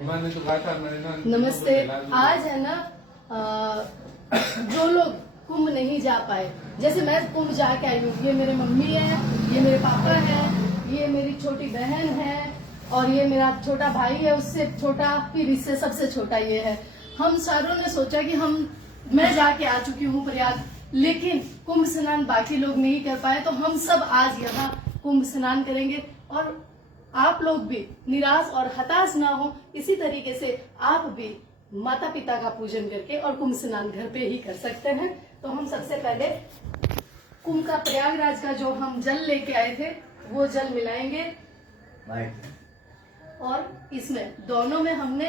नमस्ते। आज है ना जो लोग कुंभ नहीं जा पाए, जैसे मैं कुंभ जाके आई हूँ, ये मेरे मम्मी है, ये मेरे पापा है, ये मेरी छोटी बहन है और ये मेरा छोटा भाई है, उससे छोटा फिर इससे सबसे छोटा ये है। हम सारों ने सोचा कि मैं जाके आ चुकी हूँ प्रयाग, लेकिन कुंभ स्नान बाकी लोग नहीं कर पाए, तो हम सब आज यहाँ कुंभ स्नान करेंगे। और आप लोग भी निराश और हताश ना हो, इसी तरीके से आप भी माता पिता का पूजन करके और कुंभ स्नान घर पे ही कर सकते हैं। तो हम सबसे पहले कुंभ का प्रयागराज का जो हम जल लेके आए थे वो जल मिलाएंगे, और इसमें दोनों में हमने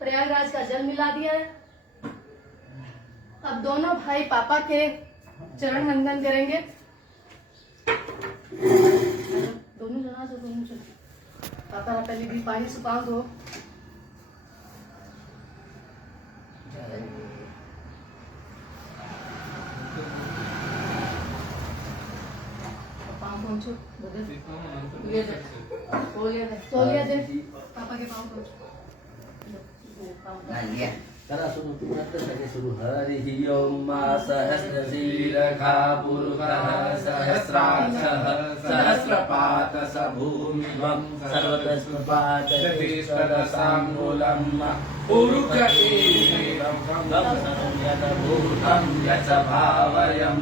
प्रयागराज का जल मिला दिया है। अब दोनों भाई पापा के चरण वंदन करेंगे। दोनों जना पापा पहले भी पानी सुखा दो। तोलिया दे पापा के पाँव दो। हरि ओम सहस्रशीलखा पुरुषः सहस्राक्षः सहस्रपात स भूमिभं सर्वतस्पाततिष्ठदशाङ्गुलं पुरुष भूतं यच भावयं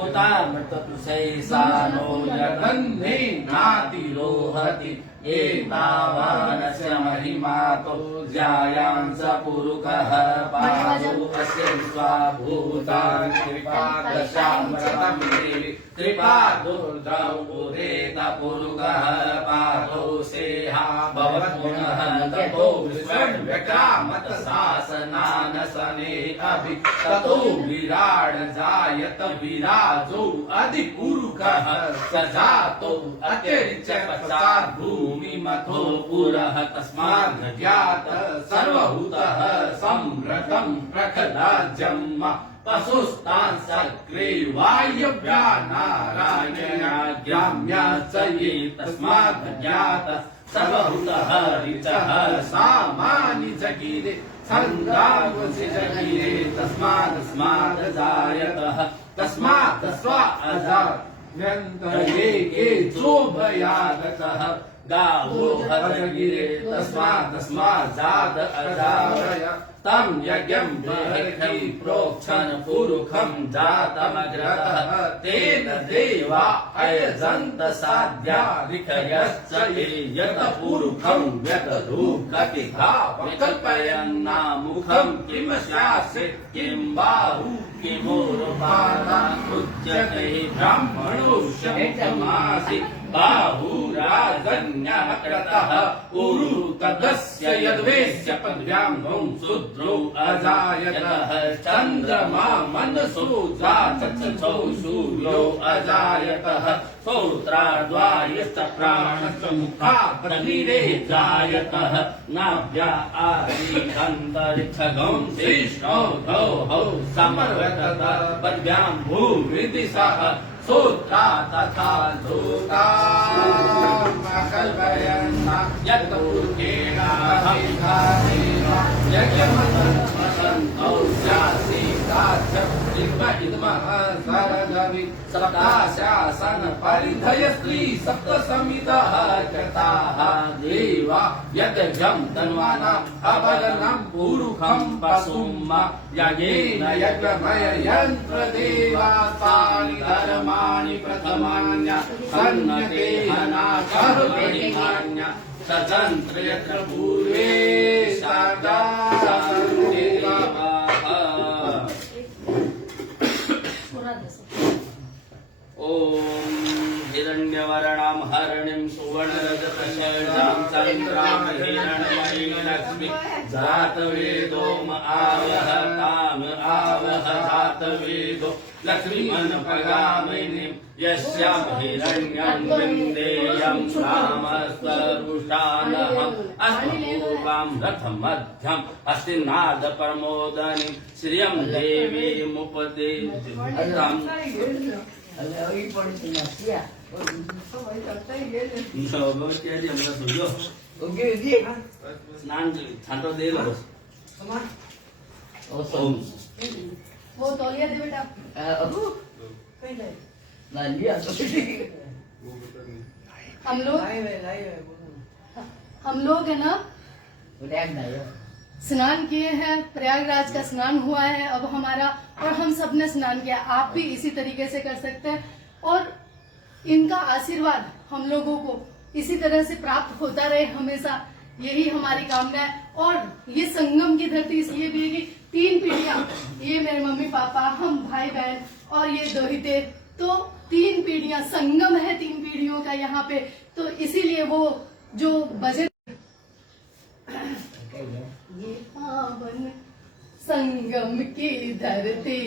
उतामृततुषैसानो यगन्धे नातिरोहति एतावानस्य महिमातो ज्यायांस पुरुषः पादो अस्य स्वाभूतानि त्रिपादशामृतं देवि त्रिपादोर्द्रौ उदेत पुरुषः पादो सेहा भवत्पुनः ततो विश्वव्यक्रामत शासनानसने अभि ततो विराड जायत विराजो अधिपुरुषः सजातो अतिरिच्य पश्चात् भूमि मथो पुरः तस्माद् ज्ञात सर्वभूतः सम्रतं प्रखलाज्यम् पशुस्तान् सक्रे वायव्या नारायणाग्राम्या च ये तस्माद् ज्ञात सर्वभूतः ऋचः सामानि जगिरे संग्रामसि जगिरे तस्मात् जायतः तस्मात् स्व अजायते के चोभयागतः गावो हरगिरे तस्मात् जात अजावय तम यज्ञं बर्हि प्रोक्षण पुरुषं जातमग्रतः तेन देवा अयजन्त साध्या ऋषयश्च ये यत पुरुषं व्यतधूकटिधा विकल्पयन्नामुखं किं स्यासीत् किं बाहु किमूर्पादा उच्यते ब्राह्मणोऽस्यमासि बाहुराजन्यः क्रतः उरु तदस्य यद्वेश्य पद्भ्यां शूद्रो अजायतः चन्द्रमा मनसो जातचक्षौ सूर्यो अजायतः श्रोत्राद्वायुश्च प्राणश्च मुखाग्निरे जायतः नाभ्या आदिकन्तरिक्षगं शिष्णौ समर्वतः पद्भ्यां भूमिदिशः सूत्रा तथा लोका कल्पयन्ना यत् पुरुषेणाभिधानेन यज्ञमतन्मसन्तौ स्यासीदाच्च इदमः सरगवि सप्ताशासन परिधय स्त्री सप्तसमितः कृताः देवा यज्ञं तन्वानाम् अबलनं पुरुषं पशुम् यज्ञेन यज्ञमययन्त्रदेवास्तानि धर्माणि प्रथमान्य सन्नतेहनाकर्मणि सतन्त्र यत्र पूर्वे ओम हिरण्यवर्णां हरणिं सुवर्णरजतशैलां चन्द्रां हिरण्मयीं लक्ष्मी जातवेदोम आवह ताम आवह जातवेदो लक्ष्मीमनपगामिनीं यस्यां हिरण्यं विन्देयं रामस्तरुषानहम् अस्तपूर्वां रथमध्यम् हस्तिनादप्रमोदनीं श्रियं देवीमुपदेशम् Bisa bawa dia dia sudah sudah. સ્નાન છાંટો દે લો ઓમ वो तौलिया दे बेटा। हम लोग है ना स्नान किए हैं, प्रयागराज का स्नान हुआ है अब हमारा, और हम सब ने स्नान किया। आप भी इसी तरीके से कर सकते हैं और इनका आशीर्वाद हम लोगों को इसी तरह से प्राप्त होता रहे हमेशा, यही हमारी कामना है। और ये संगम की धरती इसलिए भी है कि 3 पीढ़ियां, ये मेरे मम्मी पापा, हम भाई बहन और ये दोहिते, तो 3 पीढ़ियां, संगम है 3 पीढ़ियों का यहाँ पे, तो इसीलिए वो जो बजट ये पावन संगम की धरती,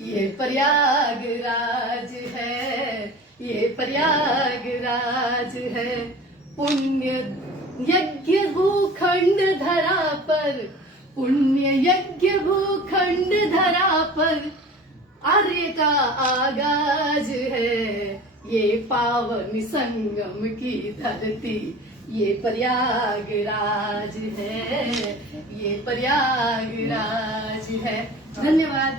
ये प्रयागराज है, ये प्रयागराज है। पुण्य यज्ञ भूखंड धरा पर, पुण्य यज्ञ भूखंड धरा पर आर्य का आगाज है। ये पावन संगम की धरती, ये प्रयागराज है, ये प्रयागराज है। धन्यवाद।